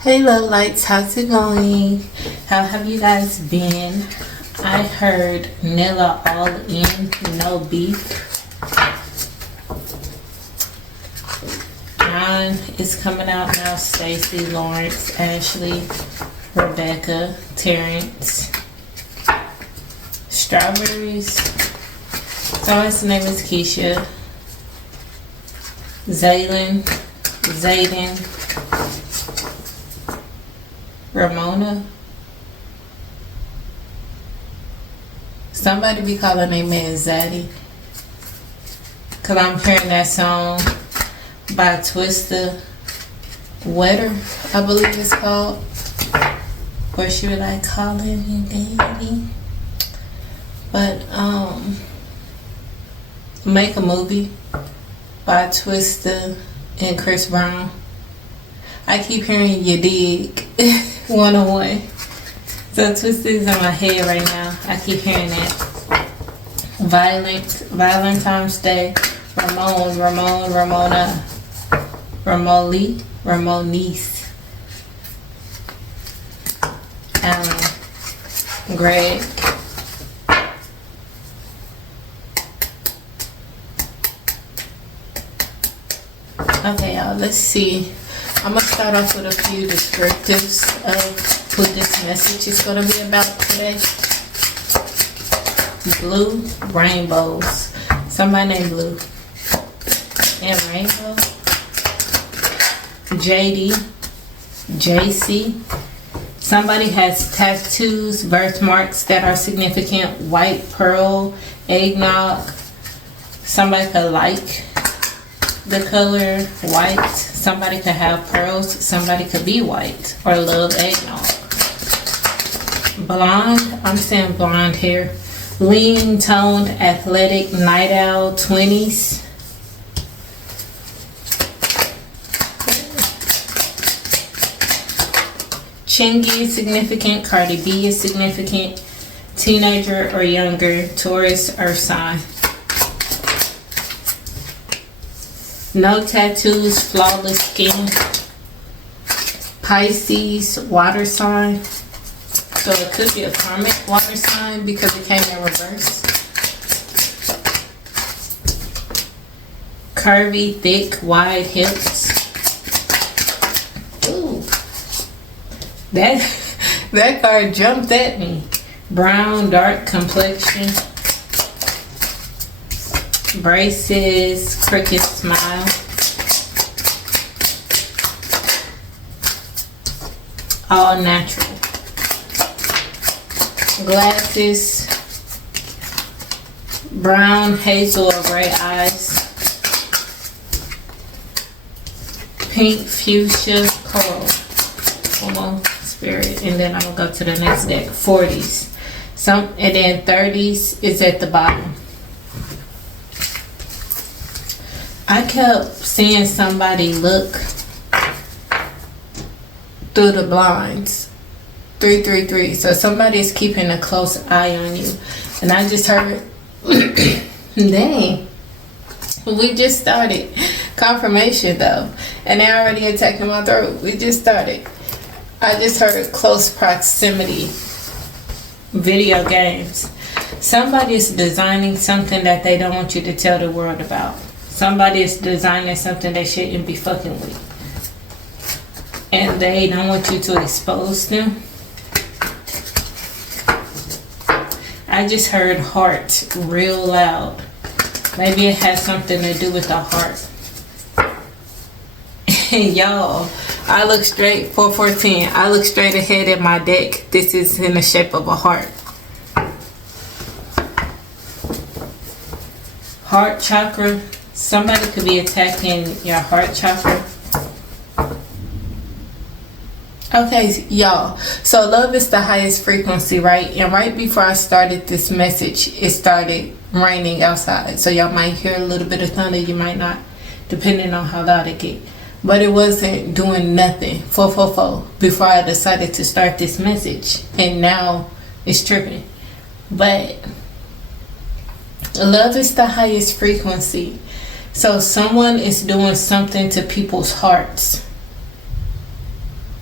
Hey lovelights, how's it going? How have you guys been? I heard Nilla all in, no beef. John is coming out now. Stacy, Lawrence, Ashley, Rebecca, Terrence. Strawberries. Someone's name is Keisha. Zayden. Ramona. Somebody be calling their man Zaddy. Cause I'm hearing that song by Twista. Wetter, I believe it's called. Where she was like calling me baby. But Make a Movie by Twista and Chris Brown. I keep hearing You Dig 101. So Twista is in my head right now. I keep hearing that. Valentine's Day. Ramona, Ramonice. Greg. Okay, y'all, let's see. I'm gonna start off with a few descriptives of what this message is gonna be about today. Blue rainbows. Somebody named Blue. And Rainbow. JD. JC. Somebody has tattoos, birthmarks that are significant. White, pearl, eggnog. Somebody could like the color white. Somebody could have pearls. Somebody could be white or love eggnog. Blonde. I'm saying blonde hair. Lean toned, athletic, night owl, 20s. Chingy is significant. Cardi B is significant. Teenager or younger. Taurus, earth sign. No tattoos, flawless skin. Pisces, water sign. So it could be a karmic water sign because it came in reverse. Curvy, thick, wide hips. Ooh. That card jumped at me. Brown, dark complexion. Braces, crooked smile. All natural. Glasses. Brown, hazel, or gray eyes. Pink, fuchsia, coral. Come on, spirit. And then I'm gonna go to the next deck. 40s. And then 30s is at the bottom. I kept seeing somebody look through the blinds. 333. So somebody's keeping a close eye on you. And I just heard, dang, we just started. Confirmation though. And they're already attacking my throat. We just started. I just heard close proximity. Video games. Somebody's designing something that they don't want you to tell the world about. Somebody is designing something they shouldn't be fucking with. And they don't want you to expose them. I just heard heart real loud. Maybe it has something to do with the heart. Y'all, I look straight, 4410. I look straight ahead at my deck. This is in the shape of a heart. Heart chakra. Somebody could be attacking your heart chakra. Okay, y'all. So love is the highest frequency, right? And right before I started this message, it started raining outside. So y'all might hear a little bit of thunder. You might not, depending on how loud it get. But it wasn't doing nothing. 444 before I decided to start this message. And now it's tripping. But love is the highest frequency. So someone is doing something to people's hearts.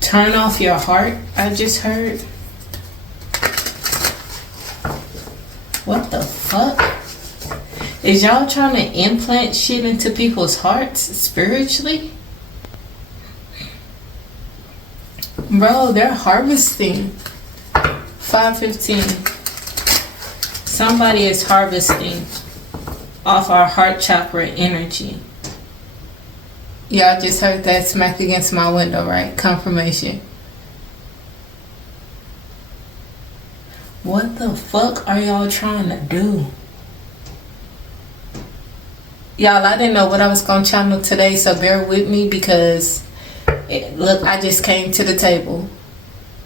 Turn off your heart, I just heard. What the fuck? Is y'all trying to implant shit into people's hearts spiritually? Bro, they're harvesting. 515. Somebody is harvesting off our heart chakra energy. Y'all just heard that smack against my window, right? Confirmation. What the fuck are y'all trying to do? Y'all, I didn't know what I was gonna channel today, so bear with me because look, I just came to the table.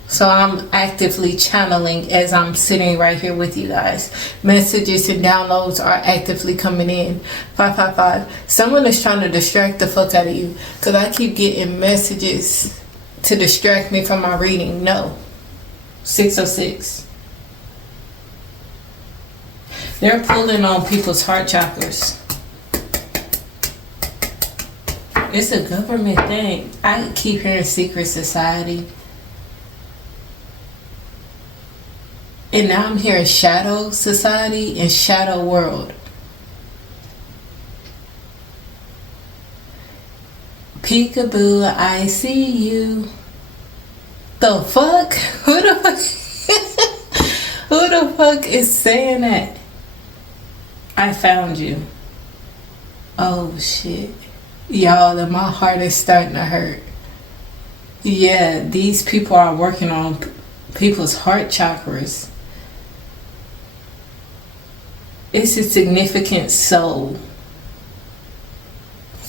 So I'm actively channeling as I'm sitting right here with you guys. Messages and downloads are actively coming in. 555. Someone is trying to distract the fuck out of you. Because I keep getting messages to distract me from my reading. No. 606. They're pulling on people's heart chakras. It's a government thing. I keep hearing secret society. And now I'm hearing shadow society and shadow world. Peekaboo, I see you. The fuck? Who the fuck? Who the fuck is saying that? I found you. Oh shit. Y'all, my heart is starting to hurt. Yeah, these people are working on people's heart chakras. It's a significant soul.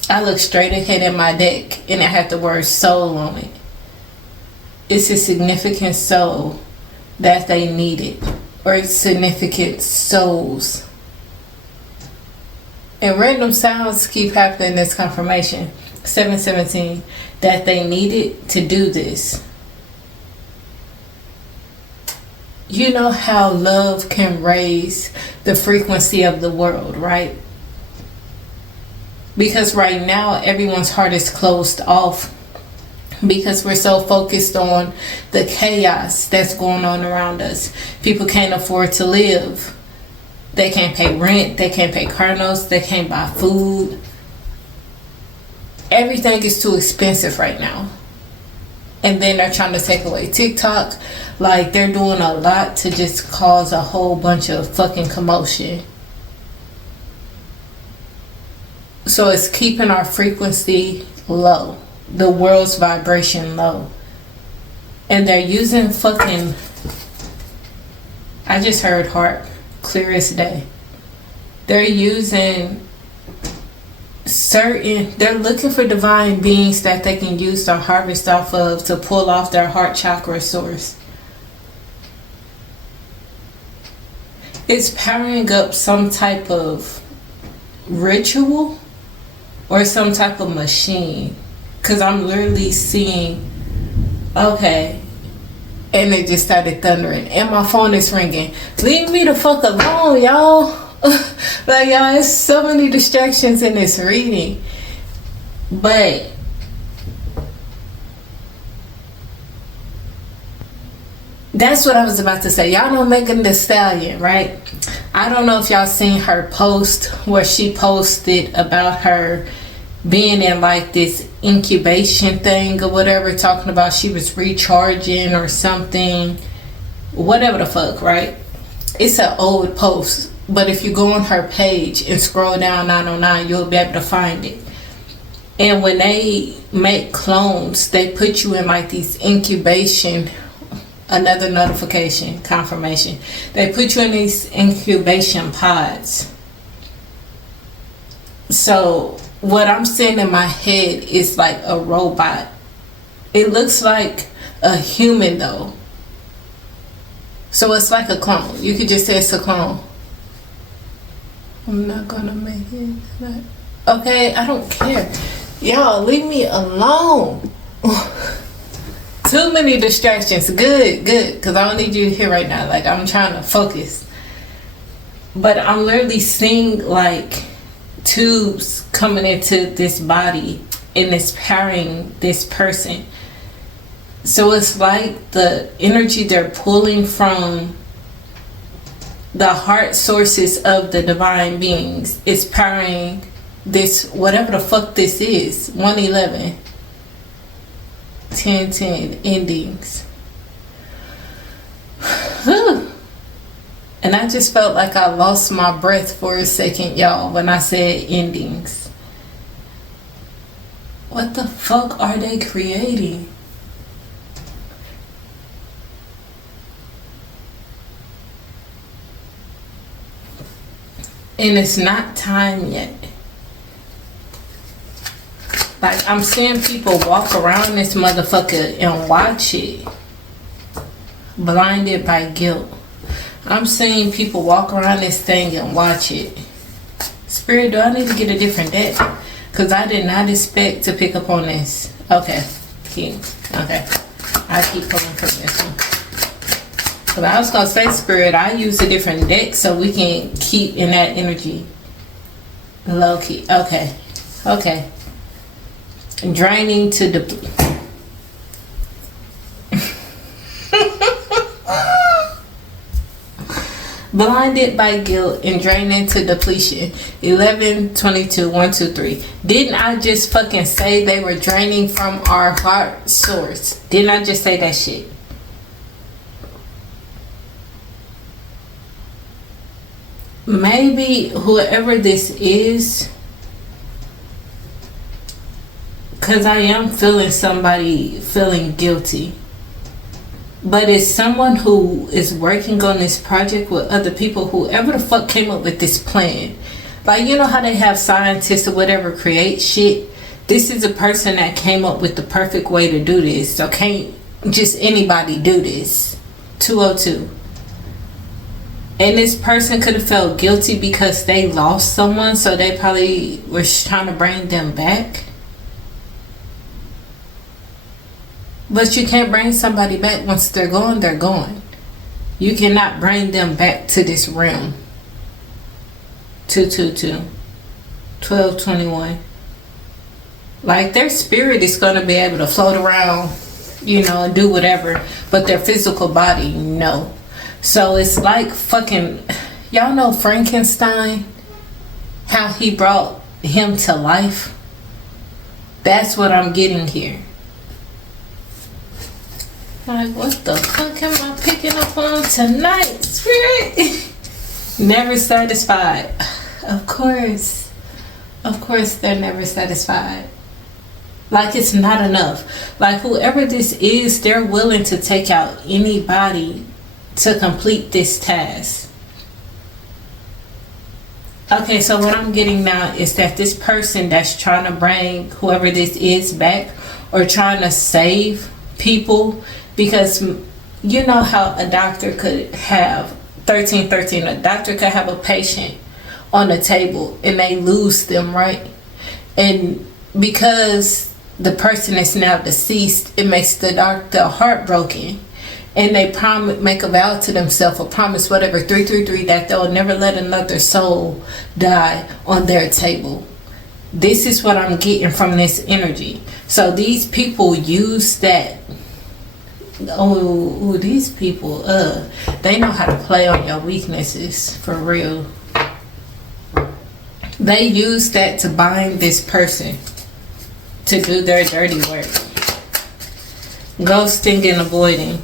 I look straight ahead in my deck and it had the word soul on it. It's a significant soul that they needed, or significant souls. And random sounds keep happening in this confirmation. 717, that they needed to do this. You know how love can raise the frequency of the world, right? Because right now everyone's heart is closed off because we're so focused on the chaos that's going on around us. People can't afford to live. They can't pay rent. They can't pay car notes. They can't buy food. Everything is too expensive right now. And then they're trying to take away TikTok. Like, they're doing a lot to just cause a whole bunch of fucking commotion. So it's keeping our frequency low. The world's vibration low. And they're using fucking... I just heard heart. Clear as day. They're using they're looking for divine beings that they can use to harvest off of to pull off their heart chakra source. It's powering up some type of ritual or some type of machine, because I'm literally seeing, okay, and it just started thundering and my phone is ringing. Leave me the fuck alone, y'all. Like, y'all, there's so many distractions in this reading. But that's what I was about to say. Y'all know Megan Thee Stallion, right? I don't know if y'all seen her post where she posted about her being in like this incubation thing or whatever, talking about she was recharging or something, whatever the fuck, right? It's an old post, but if you go on her page and scroll down 909, you'll be able to find it. And when they make clones, they put you in like these incubation, another notification, confirmation. They put you in these incubation pods. So what I'm seeing in my head is like a robot. It looks like a human though. So it's like a clone. You could just say it's a clone. I'm not gonna make it. Okay, I don't care. Y'all, leave me alone. Too many distractions. Good. Because I don't need you here right now. Like, I'm trying to focus. But I'm literally seeing like tubes coming into this body and it's powering this person. So it's like the energy they're pulling from the heart sources of the divine beings is powering this, whatever the fuck this is. 111, 1010 endings. And I just felt like I lost my breath for a second, y'all, when I said endings. What the fuck are they creating? And it's not time yet. Like, I'm seeing people walk around this motherfucker and watch it. Blinded by guilt. I'm seeing people walk around this thing and watch it. Spirit, do I need to get a different deck? Because I did not expect to pick up on this. Okay. Okay. I keep pulling from this one. But I was going to say, Spirit, I use a different deck so we can keep in that energy. Low key. Okay. Okay. Draining to deplete. Blinded by guilt and draining to depletion. 11, 22, 1, 2, 3. Didn't I just fucking say they were draining from our heart source? Didn't I just say that shit? Maybe whoever this is, because I am feeling somebody feeling guilty, but it's someone who is working on this project with other people, whoever the fuck came up with this plan. Like, you know how they have scientists or whatever create shit? This is a person that came up with the perfect way to do this. So can't just anybody do this. 202. And this person could have felt guilty because they lost someone, so they probably were trying to bring them back. But you can't bring somebody back. Once they're gone, they're gone. You cannot bring them back to this realm. 222, 1221. Like, their spirit is going to be able to float around, you know, and do whatever, but their physical body, no. So it's like fucking, y'all know Frankenstein, how he brought him to life? That's what I'm getting here. Like, what the fuck am I picking up on tonight, Spirit? Never satisfied. Of course they're never satisfied. Like, it's not enough. Like, whoever this is, they're willing to take out anybody to complete this task. Okay, so what I'm getting now is that this person that's trying to bring whoever this is back, or trying to save people, because you know how a doctor could have 1313, a doctor could have a patient on the table and they lose them, right? And because the person is now deceased, it makes the doctor heartbroken. And they make a vow to themselves, or promise whatever, 333, that they'll never let another soul die on their table. This is what I'm getting from this energy. So these people use that. Oh, these people, they know how to play on your weaknesses, for real. They use that to bind this person to do their dirty work. Ghosting and avoiding.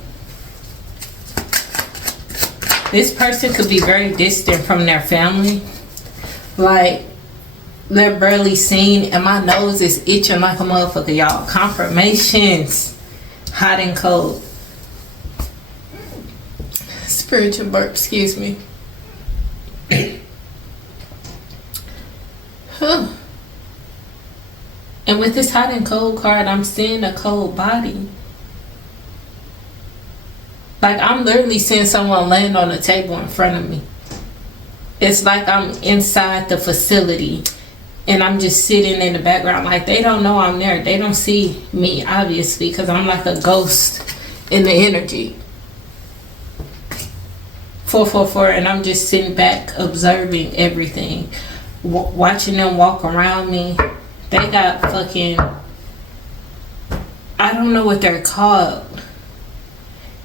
This person could be very distant from their family. Like, they're barely seen, and my nose is itching like a motherfucker, y'all. Confirmations. Hot and cold. Spiritual burp, excuse me. Huh. And with this hot and cold card, I'm seeing a cold body. Like, I'm literally seeing someone laying on the table in front of me. It's like I'm inside the facility and I'm just sitting in the background. Like, they don't know I'm there. They don't see me, obviously, because I'm like a ghost in the energy. 444, and I'm just sitting back observing everything. Watching them walk around me. They got fucking, I don't know what they're called.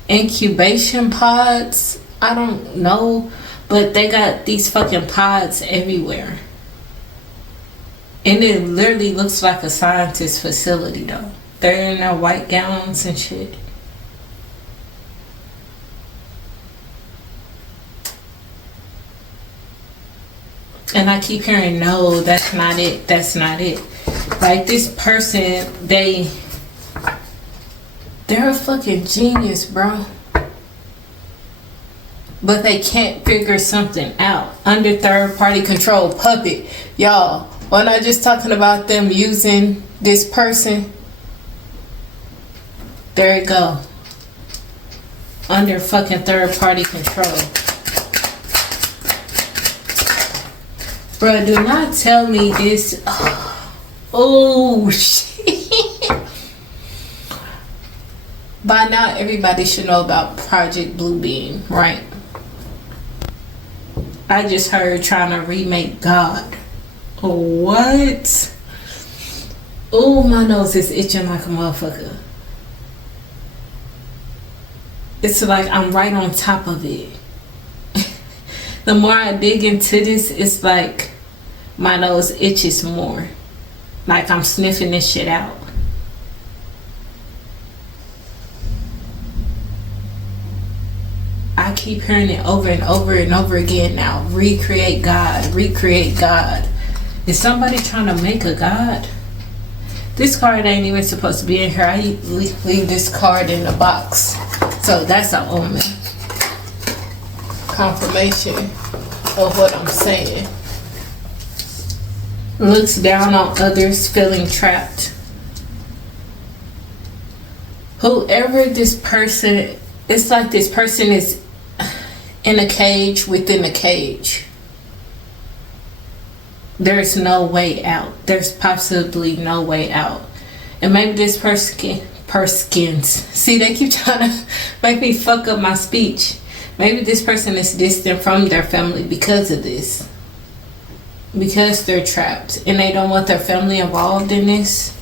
incubation pods. I don't know, but they got these fucking pods everywhere. And it literally looks like a scientist facility though. They're in their white gowns and shit. And I keep hearing, no, that's not it. That's not it. Like this person, they're a fucking genius, bro. But they can't figure something out. Under third party control, puppet. Y'all, wasn't I just talking about them using this person? There you go. Under fucking third party control. Bro, do not tell me this. Oh, shit. By now, everybody should know about Project Bluebeam, right? I just heard trying to remake God. What? Oh, my nose is itching like a motherfucker. It's like I'm right on top of it. The more I dig into this, it's like my nose itches more. Like I'm sniffing this shit out. I keep hearing it over and over and over again now. Recreate God. Recreate God. Is somebody trying to make a God? This card ain't even supposed to be in here. I leave this card in the box. So that's an omen. Confirmation of what I'm saying. Looks down on others, feeling trapped. Whoever this person, it's like this person is in a cage within a cage. There's no way out. There's possibly no way out. And maybe this person see, they keep trying to make me fuck up my speech. Maybe this person is distant from their family because of this. Because they're trapped and they don't want their family involved in this.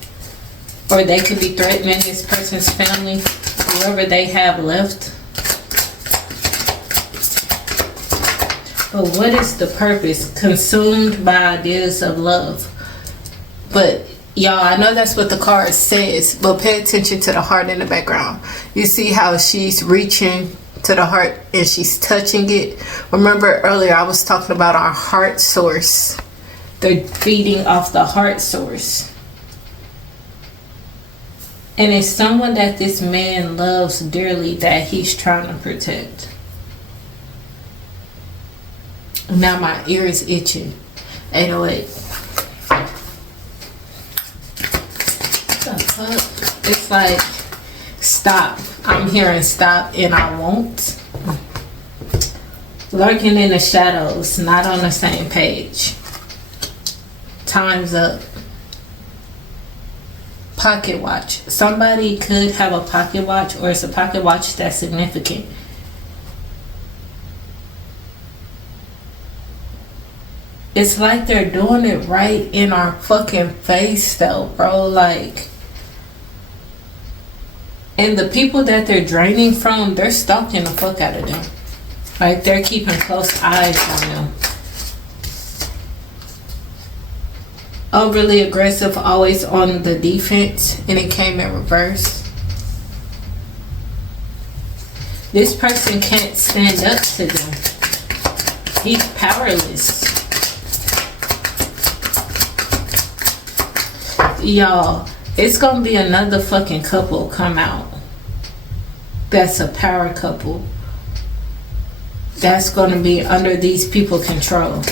Or they could be threatening this person's family, whoever they have left. But what is the purpose? Consumed by ideas of love. But y'all, I know that's what the card says, but pay attention to the heart in the background. You see how she's reaching to the heart and she's touching it. Remember earlier I was talking about our heart source. They're feeding off the heart source. And it's someone that this man loves dearly that he's trying to protect. Now my ear is itching. 808. What the fuck? It's like, stop. I'm hearing stop and I won't. Lurking in the shadows, not on the same page. Time's up. Pocket watch. Somebody could have a pocket watch, or it's a pocket watch that's significant. It's like they're doing it right in our fucking face though, bro. Like, and the people that they're draining from, they're stalking the fuck out of them. Like, they're keeping close eyes on them. Overly aggressive, always on the defense, and it came in reverse. This person can't stand up to them. He's powerless. Y'all, it's gonna be another fucking couple come out. That's a power couple. That's gonna be under these people's control.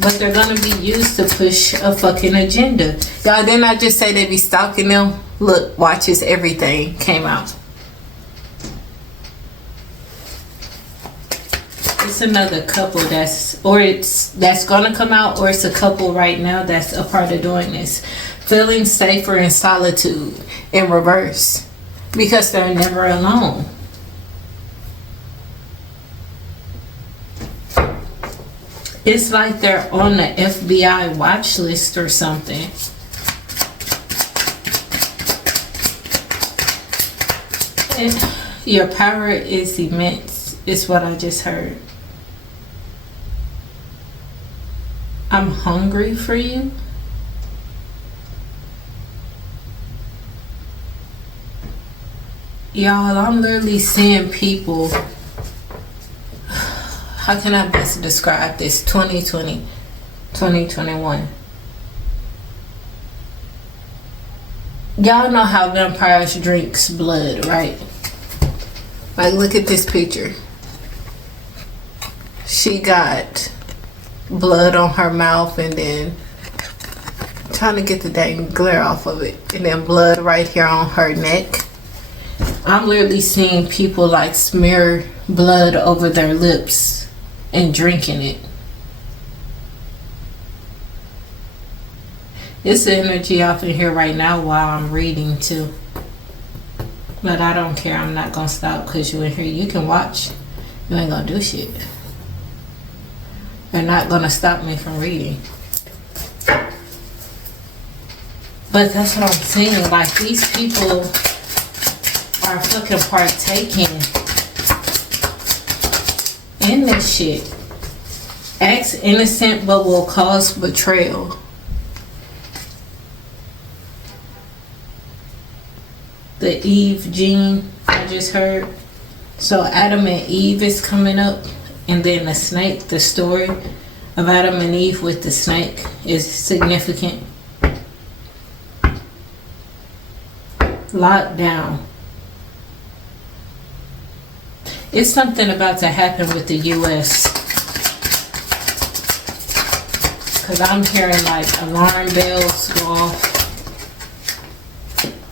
But they're gonna be used to push a fucking agenda. Y'all, didn't I just say they be stalking them? Look, watches everything came out. It's another couple that's gonna come out, or it's a couple right now that's a part of doing this. Feeling safer in solitude in reverse. Because they're never alone. It's like they're on the FBI watch list or something. And Your power is immense, is what I just heard. I'm hungry for you. Y'all, I'm literally seeing people. How can I best describe this? 2020, 2021. Y'all know how vampires drinks blood, right? Like, look at this picture. She got blood on her mouth, and then trying to get the dang glare off of it, and then blood right here on her neck. I'm literally seeing people like smear blood over their lips and drinking it. It's the energy off in here right now while I'm reading too. But I don't care. I'm not gonna stop because you in here. You can watch. You ain't gonna do shit. They're not gonna stop me from reading. But that's what I'm saying. Like, these people are fucking partaking in this shit. Acts innocent but will cause betrayal. The Eve gene I just heard. So Adam and Eve is coming up, and then the snake, the story of Adam and Eve with the snake is significant. Lockdown. It's something about to happen with the US, because I'm hearing like alarm bells go off.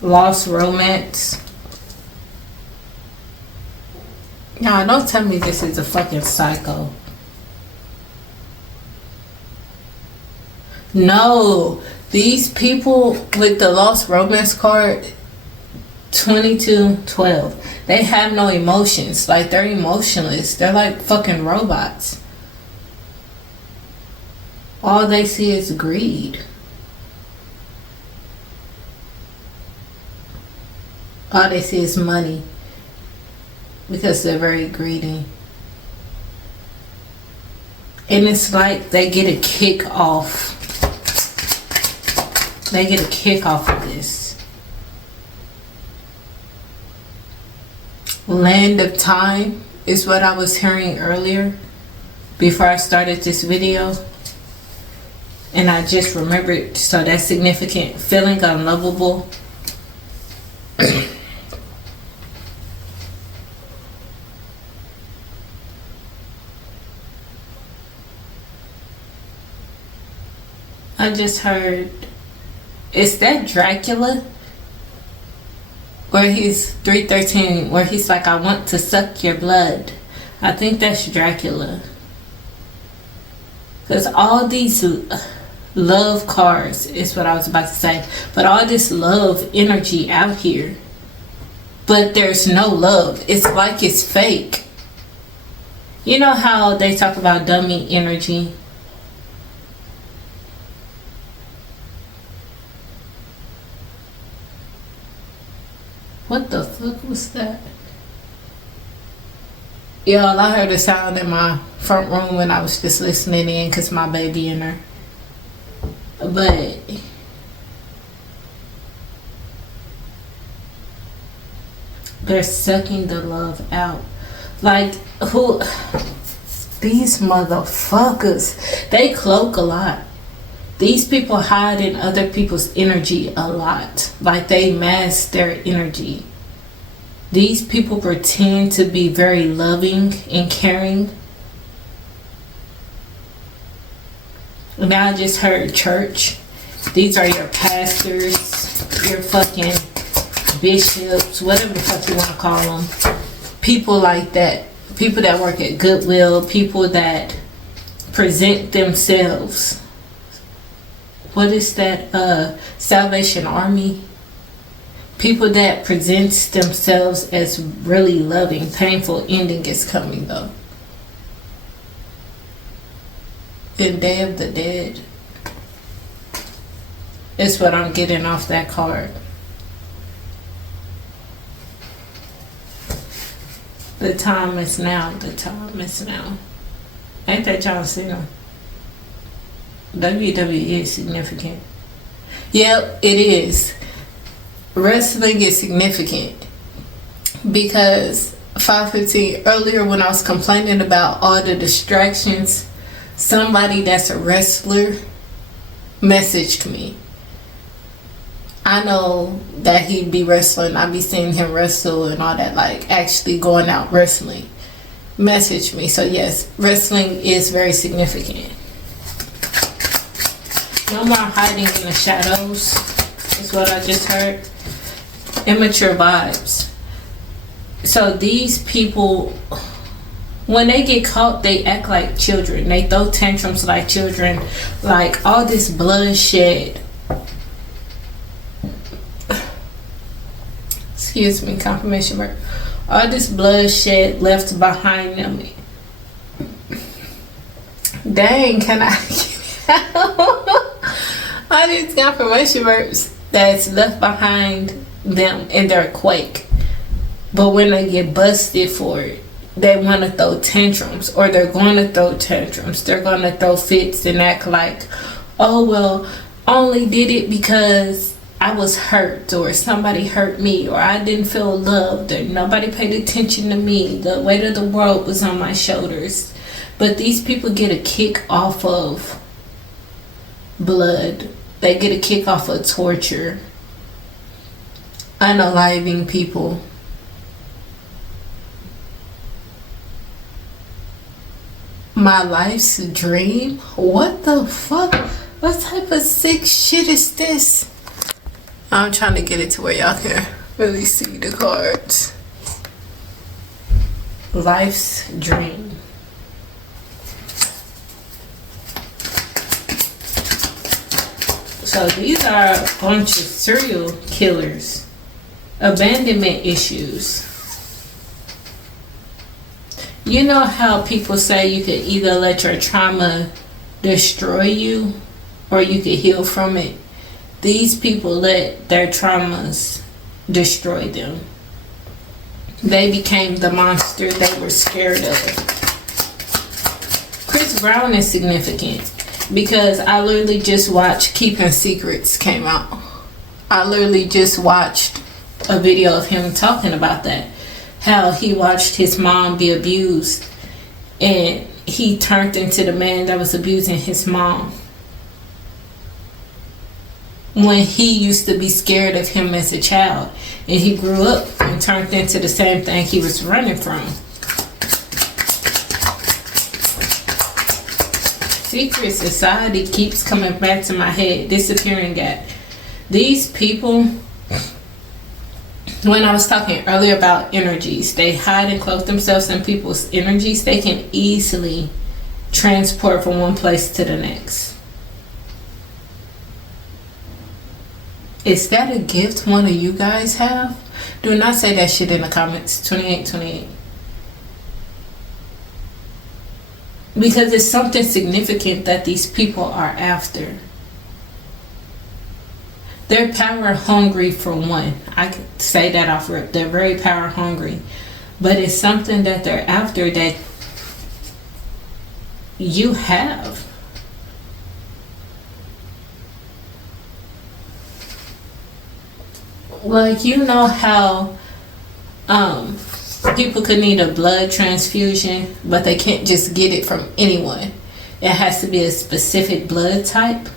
Lost romance. Nah, don't tell me this is a fucking psycho. No, these people with the lost romance card 2212, they have no emotions. Like, they're emotionless. They're like fucking robots. All they see is greed. All they see is money, because they're very greedy. And it's like they get a kick off. They get a kick off of this. Land of time is what I was hearing earlier before I started this video. And I just remembered, so that's significant. Feeling unlovable. I just heard, is that Dracula? Where he's 313, where he's like, I want to suck your blood. I think that's Dracula. Because all these love cards is what I was about to say. But all this love energy out here. But there's no love. It's like it's fake. You know how they talk about dummy energy? What the fuck was that? Y'all, I heard a sound in my front room when I was just listening in because my baby in there. But they're sucking the love out. Like, who? These motherfuckers. They cloak a lot. These people hide in other people's energy a lot. Like, they mask their energy. These people pretend to be very loving and caring. Now I just heard church. These are your pastors, your fucking bishops, whatever the fuck you want to call them. People like that. People that work at Goodwill. People that present themselves. What is that? Salvation Army. People that presents themselves as really loving. Painful ending is coming though. In Day of the Dead is what I'm getting off that card. The time is now. The time is now. Ain't that John Cena? WWE is significant. Yep, it is. Wrestling is significant because 5:15 earlier when I was complaining about all the distractions, somebody that's a wrestler messaged me. I know that he'd be wrestling. I'd be seeing him wrestle and all that, like actually going out wrestling. Message me. So yes, wrestling is very significant. No more hiding in the shadows is what I just heard. Immature vibes. So these people, when they get caught, they act like children. They throw tantrums like children. Like all this bloodshed. Excuse me, confirmation mark. All this bloodshed left behind them. Dang, can I get out? All these confirmation marks that's left behind them in their quake. But when they get busted for it, they want to throw tantrums, or they're going to throw tantrums. They're going to throw fits and act like, oh, well, I only did it because I was hurt, or somebody hurt me, or I didn't feel loved, or nobody paid attention to me. The weight of the world was on my shoulders. But these people get a kick off of blood. They get a kick off of torture. Unaliving people. My life's dream? What the fuck? What type of sick shit is this? I'm trying to get it to where y'all can really see the cards. Life's dream. So these are a bunch of serial killers. Abandonment issues. You know how people say you could either let your trauma destroy you or you could heal from it? These people let their traumas destroy them. They became the monster they were scared of. Chris Brown is significant because I literally just watched Keeping Secrets came out. I literally just watched a video of him talking about that. How he watched his mom be abused and he turned into the man that was abusing his mom. When he used to be scared of him as a child, and he grew up and turned into the same thing he was running from. Secret society keeps coming back to my head. Disappearing Act. These people, when I was talking earlier about energies, they hide and cloak themselves in people's energies. They can easily transport from one place to the next. Is that a gift one of you guys have? Do not say that shit in the comments. 2828. Because it's something significant that these people are after. They're power hungry for one. I could say that off rip. They're very power hungry. But it's something that they're after that you have. Like, you know how people could need a blood transfusion, but they can't just get it from anyone. It has to be a specific blood type.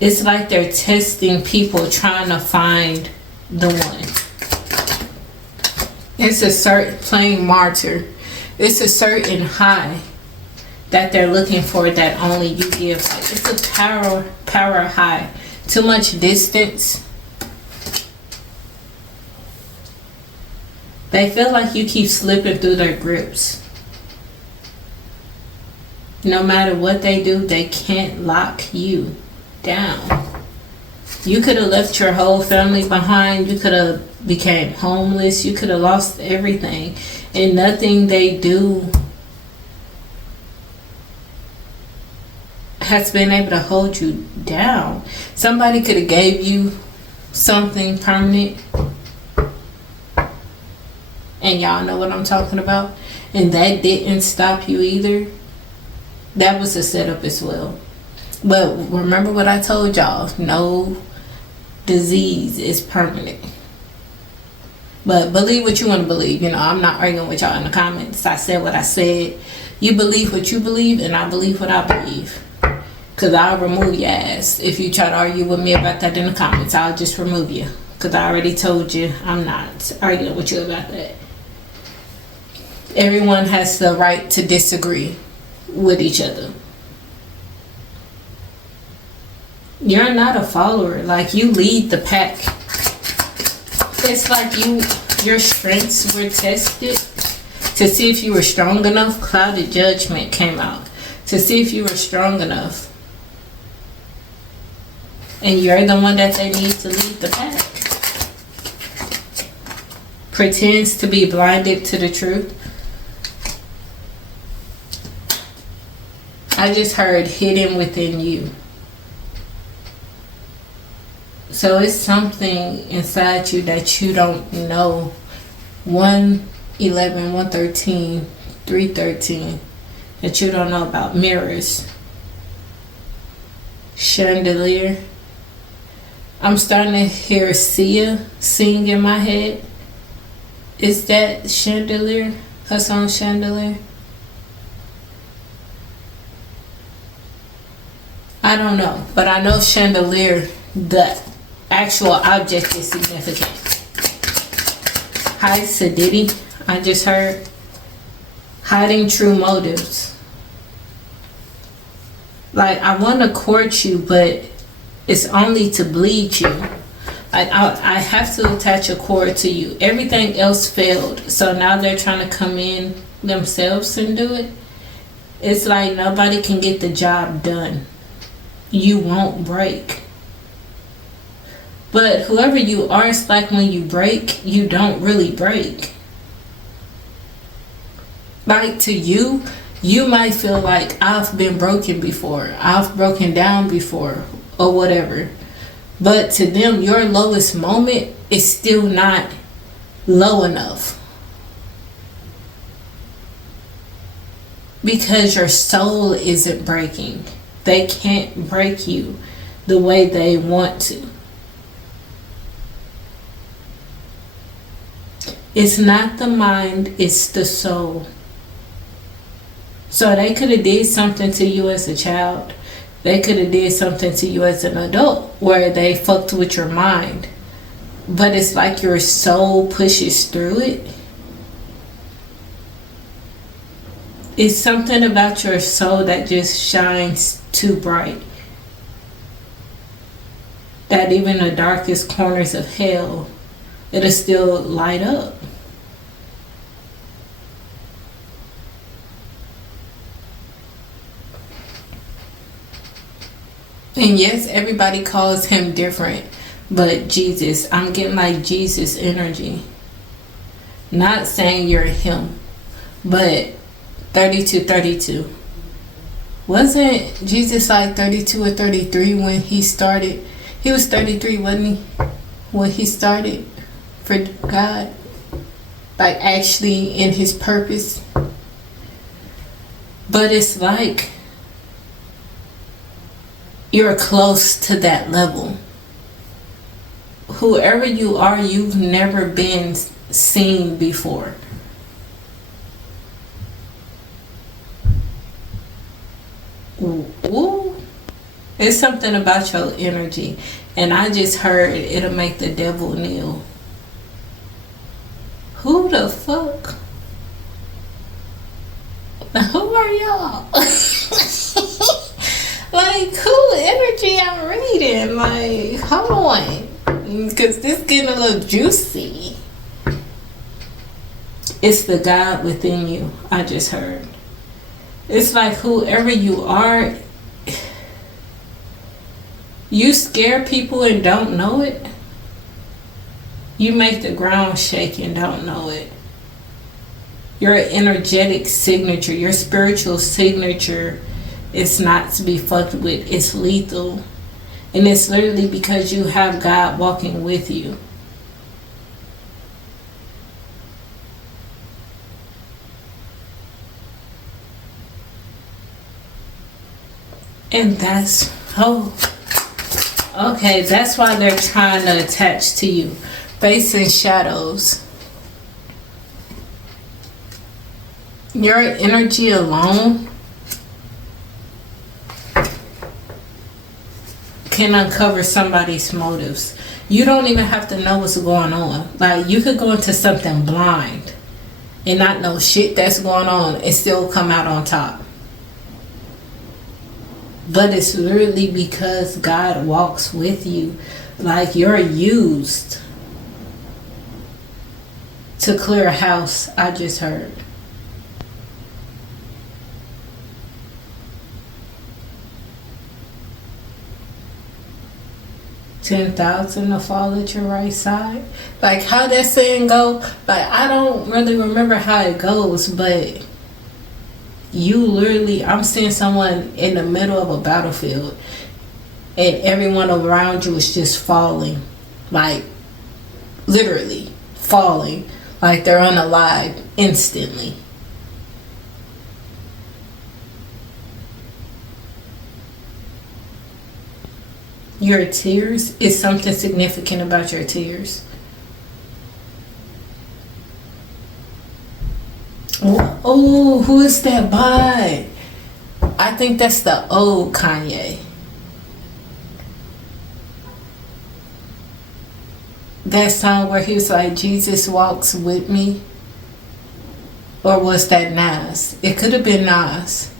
It's like they're testing people, trying to find the one. It's a certain playing martyr. It's a certain high that they're looking for that only you give. Like, it's a power high. Too much distance. They feel like you keep slipping through their grips. No matter what they do, they can't lock you down. You could have left your whole family behind. You could have became homeless. You could have lost everything. And nothing they do has been able to hold you down. Somebody could have gave you something permanent, And y'all know what I'm talking about. And that didn't stop you either. That was a setup as well. But remember what I told y'all. No disease is permanent. But believe what you want to believe. You know, I'm not arguing with y'all in the comments. I said what I said. You believe what you believe, and I believe what I believe. Because I'll remove your ass. If you try to argue with me about that in the comments, I'll just remove you. Because I already told you I'm not arguing with you about that. Everyone has the right to disagree with each other. You're not a follower. Like, you lead the pack. It's like your strengths were tested to see if you were strong enough. Clouded judgment came out to see if you were strong enough. And you're the one that they need to lead the pack. Pretends to be blinded to the truth. I just heard hidden within you. So it's something inside you that you don't know. 111, 113, 313 that you don't know about. Mirrors. Chandelier. I'm starting to hear Sia sing in my head. Is that Chandelier? Her song Chandelier? I don't know. But I know Chandelier, the actual object, is significant. Hi, Sadiddy. I just heard. Hiding true motives. Like, I want to court you, but it's only to bleed you. I have to attach a cord to you. Everything else failed. So now they're trying to come in themselves and do it. It's like nobody can get the job done. You won't break. But whoever you are, it's like when you break, you don't really break. Like, to you, you might feel like I've been broken before. I've broken down before, or whatever. But to them, your lowest moment is still not low enough. Because your soul isn't breaking. They can't break you the way they want to. It's not the mind, it's the soul. So they could have did something to you as a child. They could have did something to you as an adult where they fucked with your mind. But it's like your soul pushes through it. It's something about your soul that just shines too bright. That even the darkest corners of hell, it'll still light up. And yes, everybody calls him different, but Jesus, I'm getting like Jesus energy. Not saying you're him, but 32. Wasn't Jesus like 32 or 33 when he started? He was 33, wasn't he? When he started for God, like actually in his purpose. But it's like you're close to that level. Whoever you are, you've never been seen before. Ooh. It's something about your energy. And I just heard it'll make the devil kneel. Who the fuck? Who are y'all? Like, who energy I'm reading? Like, hold on. Because this getting a little juicy. It's the God within you, I just heard. It's like whoever you are, you scare people and don't know it. You make the ground shake and don't know it. Your energetic signature, your spiritual signature, is not to be fucked with. It's lethal. And it's literally because you have God walking with you. And that's, oh, okay, that's why they're trying to attach to you. Facing shadows. Your energy alone can uncover somebody's motives. You don't even have to know what's going on. Like, you could go into something blind and not know shit that's going on and still come out on top. But it's literally because God walks with you. Like, you're used to clear a house, I just heard. $10,000 to fall at your right side. Like, how that saying go? Like, I don't really remember how it goes, but you literally, I'm seeing someone in the middle of a battlefield and everyone around you is just falling. Like, literally falling. Like they're unalive instantly. Your tears is something significant about your tears. Oh, who is that by? I think that's the old Kanye. That song where he was like, Jesus walks with me. Or was that Nas? It could have been Nas.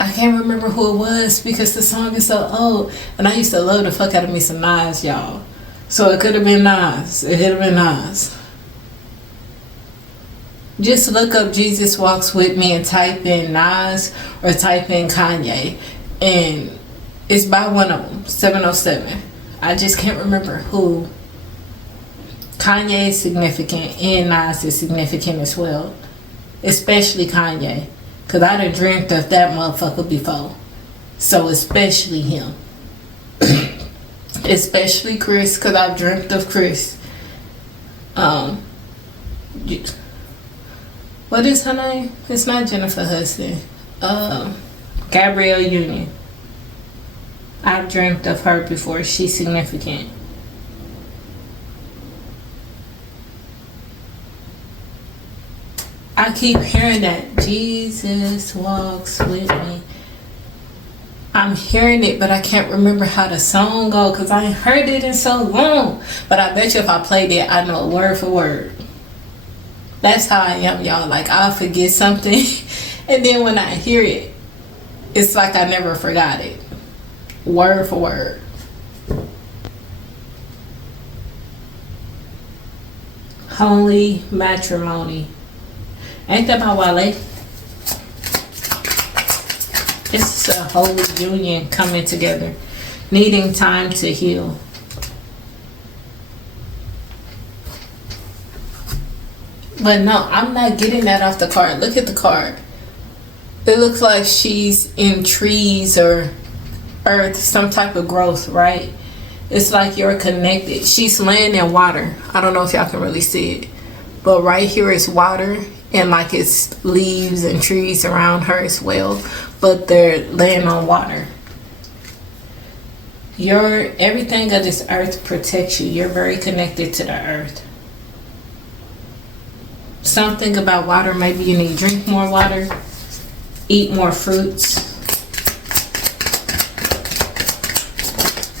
I can't remember who it was because the song is so old. And I used to love the fuck out of me some Nas, y'all. So it could have been Nas. It could have been Nas. Just look up Jesus Walks With Me and type in Nas or type in Kanye. And it's by one of them, 707. I just can't remember who. Kanye is significant and Nas is significant as well. Especially Kanye. Because I done dreamt of that motherfucker before. So especially him. Especially Chris, because I've dreamt of Chris. What is her name? It's not Jennifer Hudson. Gabrielle Union. I've dreamt of her before. She's significant. I keep hearing that. Jesus walks with me. I'm hearing it, but I can't remember how the song goes because I ain't heard it in so long. But I bet you if I played it, I know word for word. That's how I am, y'all. Like, I'll forget something, and then when I hear it, it's like I never forgot it. Word for word. Holy matrimony. Ain't that by Wale? It's a holy union coming together, needing time to heal. But no, I'm not getting that off the card. Look at the card. It looks like she's in trees or earth, some type of growth, right? It's like you're connected. She's laying in water. I don't know if y'all can really see it. But right here is water. And like it's leaves and trees around her as well. But they're laying on water. Everything of this earth protects you. You're very connected to the earth. Something about water. Maybe you need to drink more water. Eat more fruits.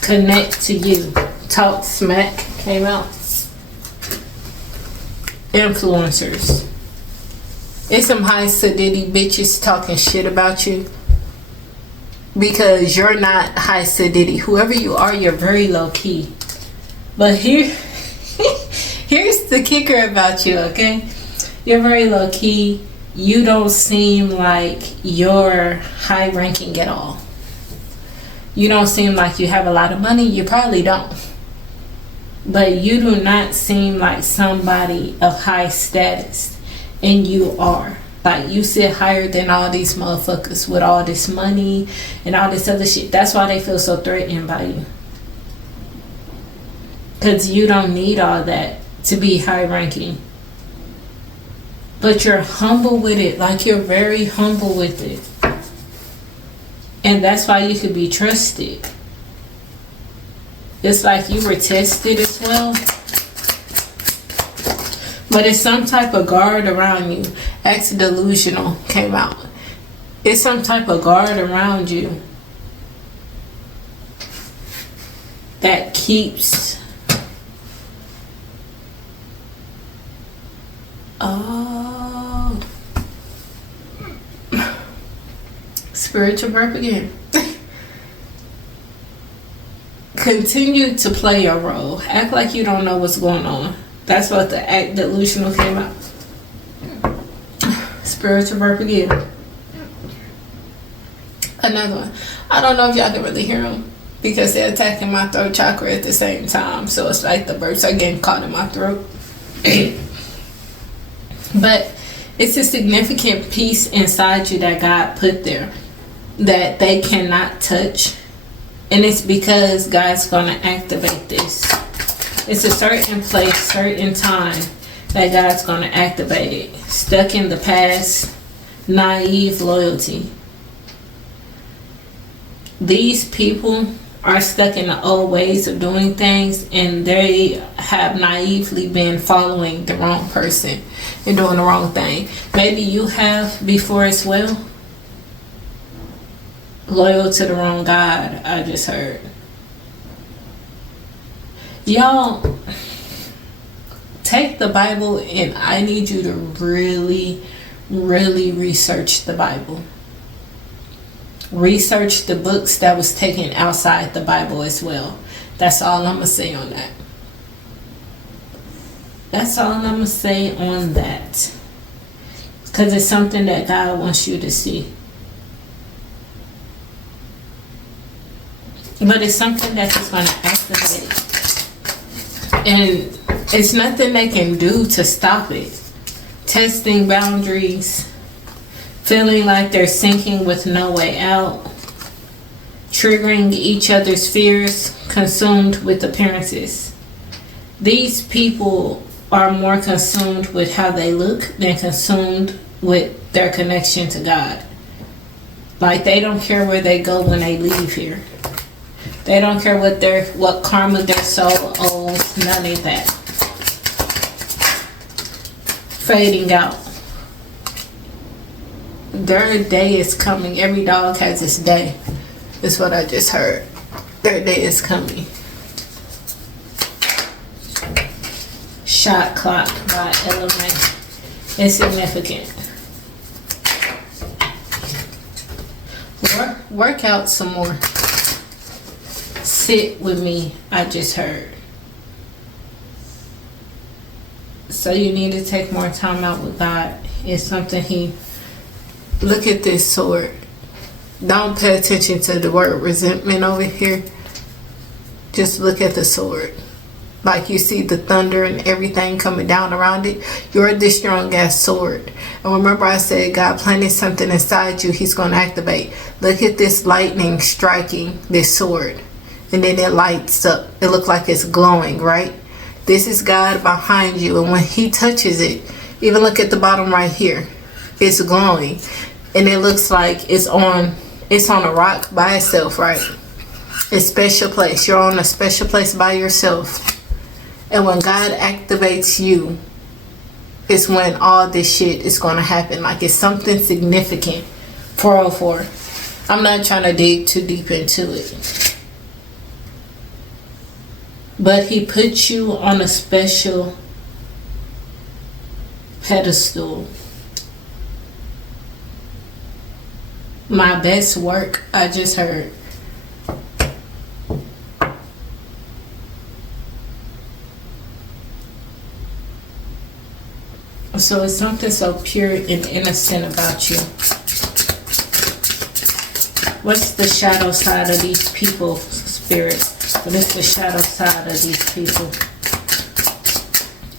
Connect to you. Talk smack came out. Influencers. It's some high sedity bitches talking shit about you. Because you're not high sedity. Whoever you are, you're very low key. But here's the kicker about you, okay? You're very low key. You don't seem like you're high ranking at all. You don't seem like you have a lot of money. You probably don't. But you do not seem like somebody of high status. And you are. Like, you sit higher than all these motherfuckers with all this money and all this other shit. That's why they feel so threatened by you. Because you don't need all that to be high ranking. But you're humble with it. Like, you're very humble with it. And that's why you could be trusted. It's like you were tested as well. But it's some type of guard around you. Ex delusional came out. It's some type of guard around you that keeps spiritual birth again. Continue to play your role. Act like you don't know what's going on. That's what the act delusional came out. Spiritual birth again. Another one. I don't know if y'all can really hear them because they're attacking my throat chakra at the same time. So it's like the birds are getting caught in my throat. But it's a significant piece inside you that God put there that they cannot touch. And it's because God's going to activate this. It's a certain place, certain time that God's going to activate it. Stuck in the past, naive loyalty. These people are stuck in the old ways of doing things, and they have naively been following the wrong person and doing the wrong thing. Maybe you have before as well. Loyal to the wrong God, I just heard. Y'all, take the Bible, and I need you to really, really research the Bible. Research the books that was taken outside the Bible as well. That's all I'm going to say on that. That's all I'm going to say on that. Because it's something that God wants you to see. But it's something that He's going to activate. And it's nothing they can do to stop it. Testing boundaries. Feeling like they're sinking with no way out. Triggering each other's fears. Consumed with appearances. These people are more consumed with how they look than consumed with their connection to God. Like they don't care where they go when they leave here. They don't care what karma their soul owes. None of that. Fading out. Their day is coming. Every dog has its day. That's what I just heard. Their day is coming. Shot clock by element. Insignificant. Work out some more. Sit with me, I just heard. So you need to take more time out with God. It's something He... Look at this sword. Don't pay attention to the word resentment over here. Just look at the sword. Like you see the thunder and everything coming down around it. You're the strong ass sword. And remember I said God planted something inside you He's going to activate. Look at this lightning striking this sword. And then it lights up. It looks like it's glowing, right? This is God behind you. And when He touches it, even look at the bottom right here. It's glowing. And it looks like it's on a rock by itself, right? It's a special place. You're on a special place by yourself. And when God activates you, it's when all this shit is going to happen. Like it's something significant. 404. I'm not trying to dig too deep into it. But He put you on a special pedestal. My best work, I just heard. So it's something so pure and innocent about you. What's the shadow side of these people, Spirit? What is the shadow side of these people?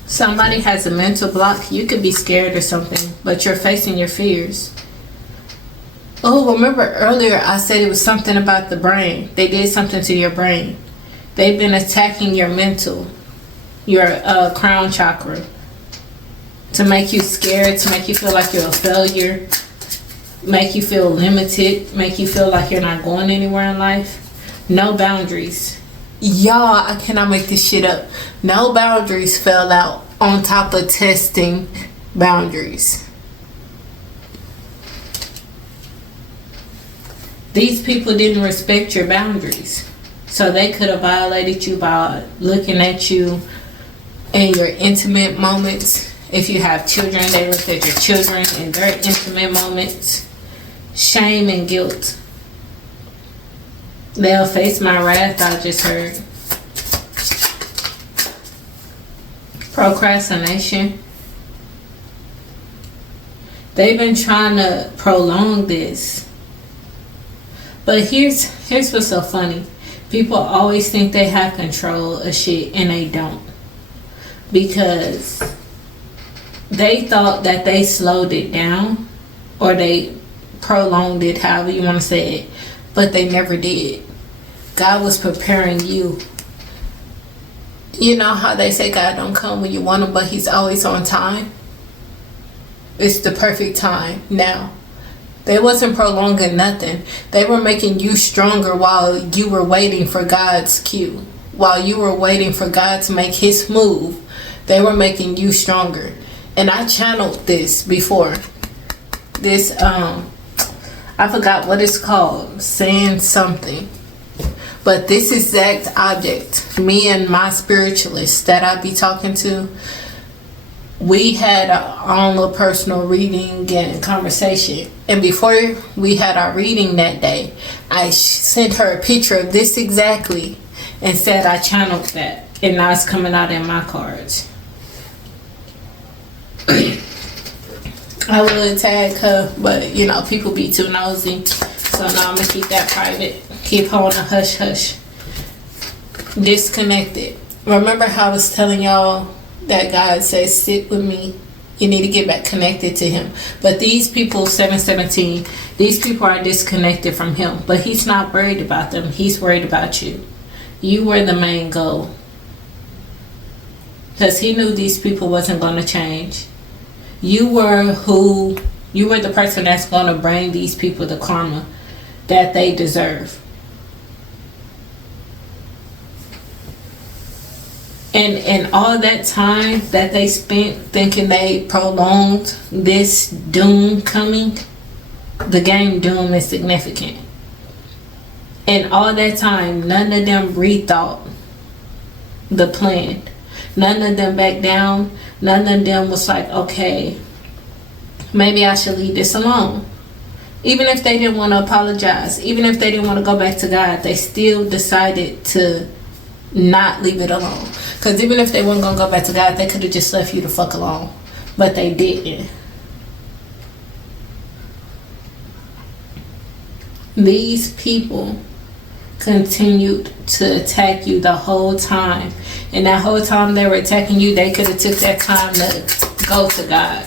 Somebody has a mental block. You could be scared or something, but you're facing your fears. Oh, remember earlier I said it was something about the brain. They did something to your brain. They've been attacking your mental, your crown chakra, to make you scared, to make you feel like you're a failure. make you feel limited, make you feel like you're not going anywhere in life. No boundaries. Y'all, I cannot make this shit up. No boundaries fell out on top of testing boundaries. These people didn't respect your boundaries. So they could have violated you by looking at you in your intimate moments. If you have children, they looked at your children in their intimate moments. Shame and guilt. They'll face my wrath, I just heard. Procrastination. They've been trying to prolong this. But here's what's so funny. People always think they have control of shit and they don't. Because they thought that they slowed it down or they prolonged it, however you want to say it, but they never did. God was preparing you. You know how they say God don't come when you want him, but he's always on time? It's the perfect time now. They wasn't prolonging nothing. They were making you stronger while you were waiting for God's cue. While you were waiting for God to make his move, they were making you stronger. And I channeled this before. This, I forgot what it's called. Saying something. But this exact object, me and my spiritualist that I be talking to, we had our own little personal reading and conversation. And before we had our reading that day, I sent her a picture of this exactly and said I channeled that. And now it's coming out in my cards. I would tag her, but you know, people be too nosy. So now I'm going to keep that private. Keep on a hush hush. Disconnected. Remember how I was telling y'all that God says, sit with me. You need to get back connected to him. But these people, 717, these people are disconnected from him. But he's not worried about them. He's worried about you. You were the main goal. Because he knew these people wasn't going to change. You were the person that's going to bring these people the karma that they deserve. And all that time that they spent thinking they prolonged this doom coming, the game doom is significant. And all that time, none of them rethought the plan. None of them backed down. None of them was like, okay, maybe I should leave this alone. Even if they didn't want to apologize, even if they didn't want to go back to God, they still decided to not leave it alone. Because even if they weren't going to go back to God, they could have just left you the fuck alone. But they didn't. These people continued to attack you the whole time. And that whole time they were attacking you, they could have took that time to go to God.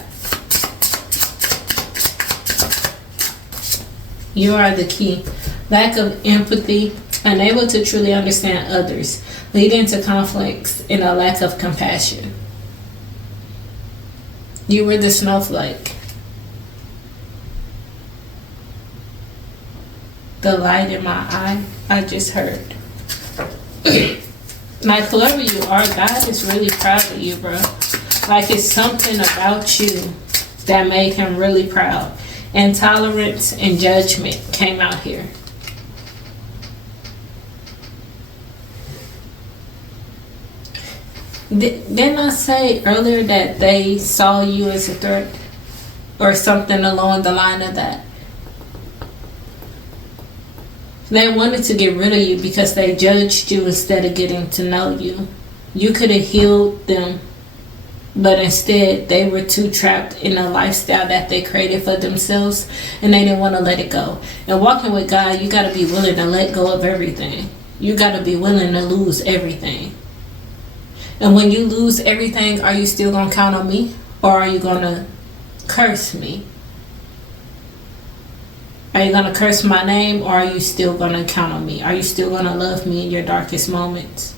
You are the key. Lack of empathy, unable to truly understand others, leading to conflicts and a lack of compassion. You were the snowflake. The light in my eye, I just heard. Like, whoever you are, God is really proud of you, bro. Like, it's something about you that made him really proud. Intolerance and judgment came out here. Didn't I say earlier that they saw you as a threat? Or something along the line of that? They wanted to get rid of you because they judged you instead of getting to know you. You could have healed them, but instead they were too trapped in a lifestyle that they created for themselves, and they didn't want to let it go. And walking with God, you got to be willing to let go of everything. You got to be willing to lose everything. And when you lose everything, are you still going to count on me? Or are you going to curse me? Are you going to curse my name, or are you still going to count on me? Are you still going to love me in your darkest moments?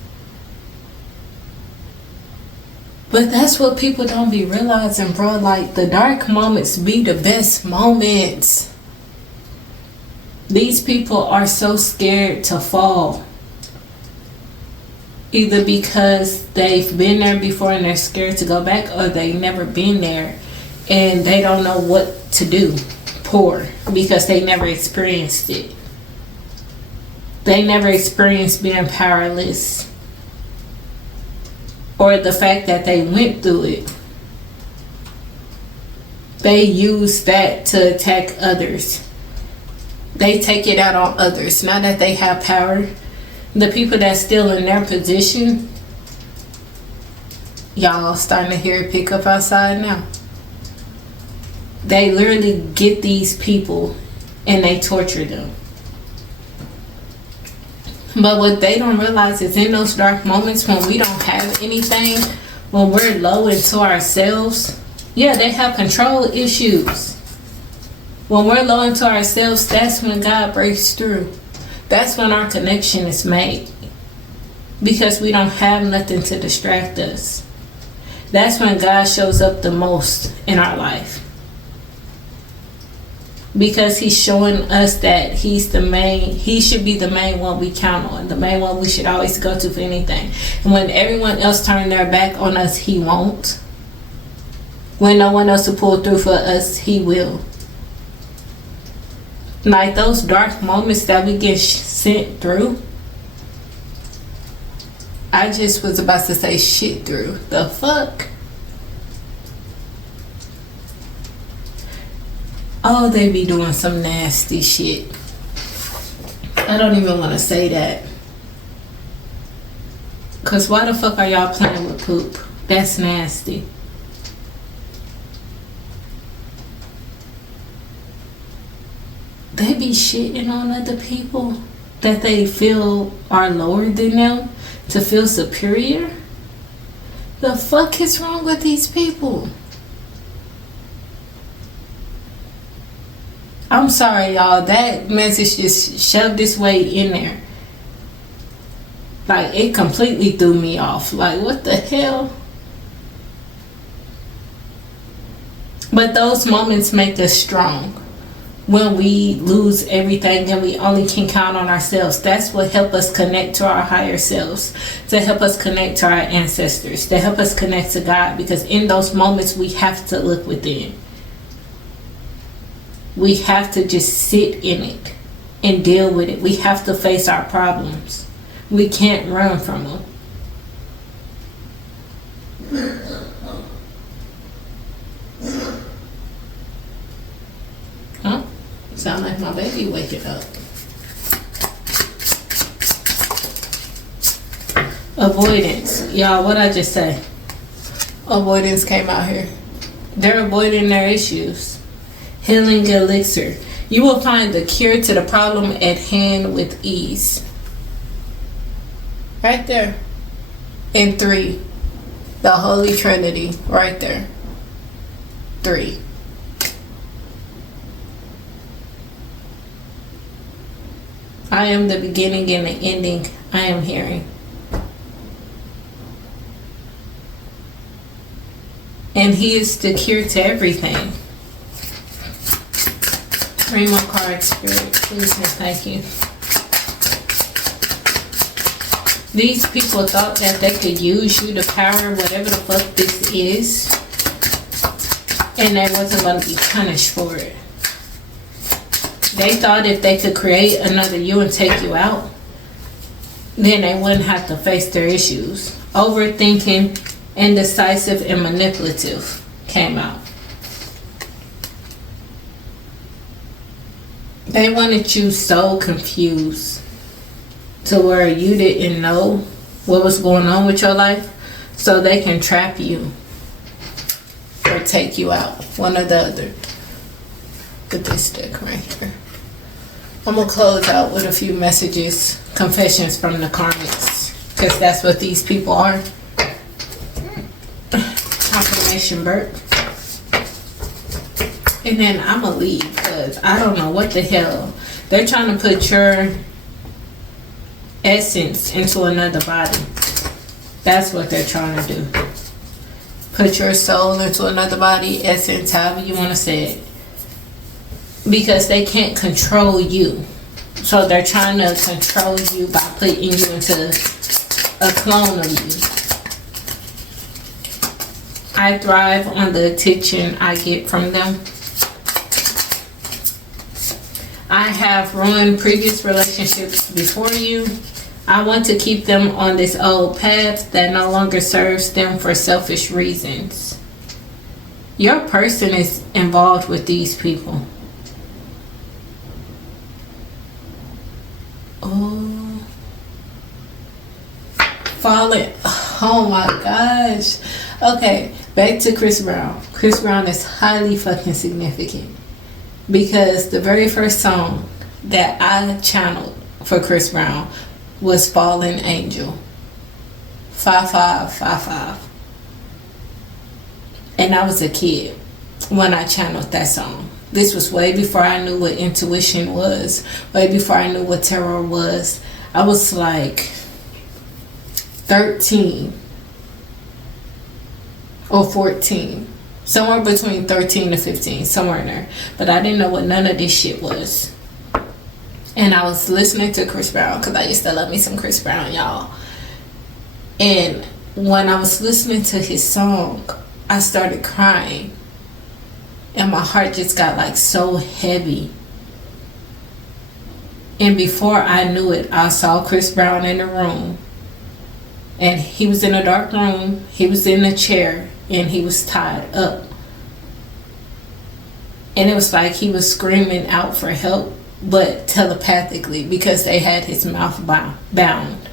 But that's what people don't be realizing, bro. Like, the dark moments be the best moments. These people are so scared to fall. Either because they've been there before and they're scared to go back, or they've never been there and they don't know what to do. Poor, because they never experienced it. They never experienced being powerless, or the fact that they went through it. They use that to attack others. They take it out on others. Now that they have power, the people that's still in their position, y'all starting to hear it pick up outside now. They literally get these people and they torture them. But what they don't realize is in those dark moments when we don't have anything, when we're low into ourselves, yeah, they have control issues. When we're low into ourselves, that's when God breaks through. That's when our connection is made. Because we don't have nothing to distract us. That's when God shows up the most in our life. Because he's showing us that he should be the main one we count on. The main one we should always go to for anything. And when everyone else turn their back on us, he won't. When no one else will pull through for us, he will. Like those dark moments that we get sent through. I just was about to say shit through. The fuck? Oh, they be doing some nasty shit. I don't even want to say that. Cause why the fuck are y'all playing with poop? That's nasty. They be shitting on other people that they feel are lower than them to feel superior. The fuck is wrong with these people? I'm sorry, y'all. That message just shoved its way in there. Like, it completely threw me off. Like, what the hell? But those moments make us strong. When we lose everything and we only can count on ourselves, that's what help us connect to our higher selves, to help us connect to our ancestors, to help us connect to God. Because in those moments, we have to look within. We have to just sit in it and deal with it. We have to face our problems. We can't run from them. Huh? Sound like my baby waking up. Avoidance. Y'all, what I just say? Avoidance came out here. They're avoiding their issues. Healing elixir. You will find the cure to the problem at hand with ease. Right there. And 3. The Holy Trinity. Right there. 3. I am the beginning and the ending. I am hearing. And he is the cure to everything. Read my card, Spirit, please and thank you. These people thought that they could use you to power whatever the fuck this is, and they wasn't going to be punished for it. They thought if they could create another you and take you out, then they wouldn't have to face their issues. Overthinking, indecisive, and manipulative came out. They wanted you so confused to where you didn't know what was going on with your life, so they can trap you or take you out, one or the other. Look at this deck right here. I'm going to close out with a few messages, confessions from the karmics, because that's what these people are. Confirmation, Bert. And then I'm going to leave because I don't know what the hell. They're trying to put your essence into another body. That's what they're trying to do. Put your soul into another body, essence, however you want to say it. Because they can't control you. So they're trying to control you by putting you into a clone of you. I thrive on the attention I get from them. I have ruined previous relationships before you. I want to keep them on this old path that no longer serves them for selfish reasons. Your person is involved with these people. Oh, falling. Oh my gosh. Okay, back to Chris Brown. Chris Brown is highly fucking significant because the very first song that I channeled for Chris Brown was Fallen Angel. 5555. And I was a kid when I channeled that song. This was way before I knew what intuition was, way before I knew what terror was. I was like 13 or 14. Somewhere between 13 to 15, somewhere in there. But I didn't know what none of this shit was. And I was listening to Chris Brown because I used to love me some Chris Brown, y'all. And when I was listening to his song, I started crying. And my heart just got like so heavy. And before I knew it, I saw Chris Brown in the room. And he was in a dark room. He was in a chair. And he was tied up. And it was like he was screaming out for help, but telepathically, because they had his mouth bound.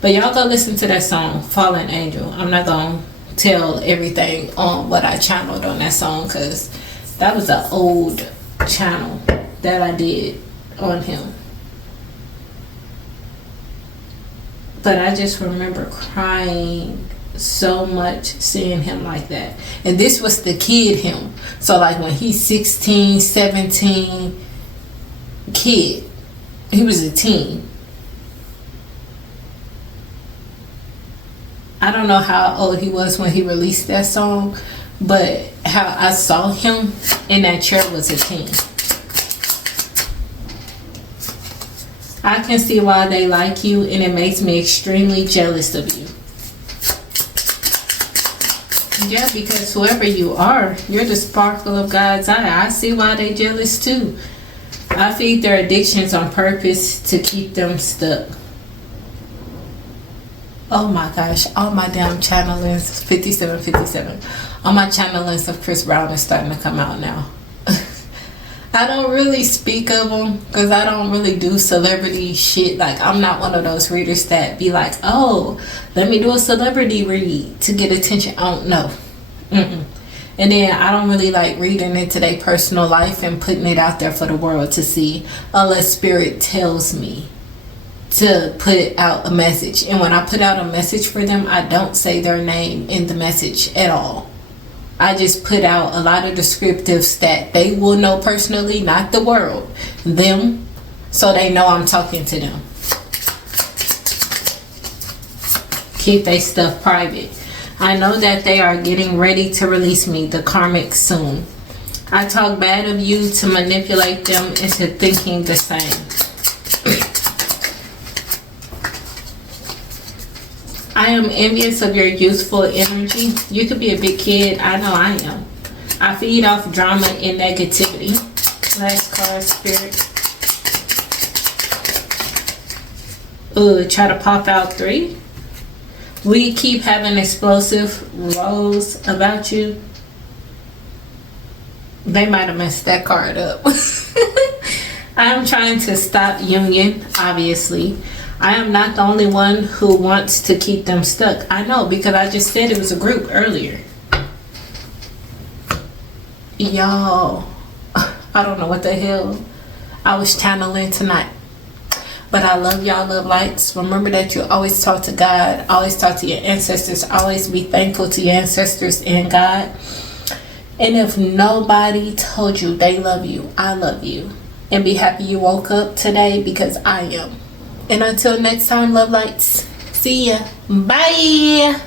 But y'all go listen to that song, Fallen Angel. I'm not going to tell everything on what I channeled on that song, because that was an old channel that I did on him. But I just remember crying so much seeing him like that. And this was the kid him. So like when he's 16, 17 kid, he was a teen. I don't know how old he was when he released that song, but how I saw him in that chair was a teen. I can see why they like you, and it makes me extremely jealous of you. Yeah, because whoever you are, you're the sparkle of God's eye. I see why they jealous too. I feed their addictions on purpose to keep them stuck. Oh my gosh, all my damn channelings, 5757. All my channelings of Chris Brown is starting to come out now. I don't really speak of them because I don't really do celebrity shit. Like, I'm not one of those readers that be like, oh, let me do a celebrity read to get attention. I don't know. And then I don't really like reading into their personal life and putting it out there for the world to see unless spirit tells me to put out a message. And when I put out a message for them, I don't say their name in the message at all. I just put out a lot of descriptives that they will know personally, not the world, them, so they know I'm talking to them. Keep their stuff private. I know that they are getting ready to release me, the karmic soon. I talk bad of you to manipulate them into thinking the same. I am envious of your youthful energy. You could be a big kid. I know I am. I feed off drama and negativity. Last card, spirit. Ooh, try to pop out 3. We keep having explosive rows about you. They might have messed that card up. I am trying to stop union, obviously. I am not the only one who wants to keep them stuck. I know, because I just said it was a group earlier. Y'all, I don't know what the hell I was channeling tonight. But I love y'all, love lights. Remember that you always talk to God. Always talk to your ancestors. Always be thankful to your ancestors and God. And if nobody told you they love you, I love you. And be happy you woke up today, because I am. And until next time, love lights. See ya. Bye.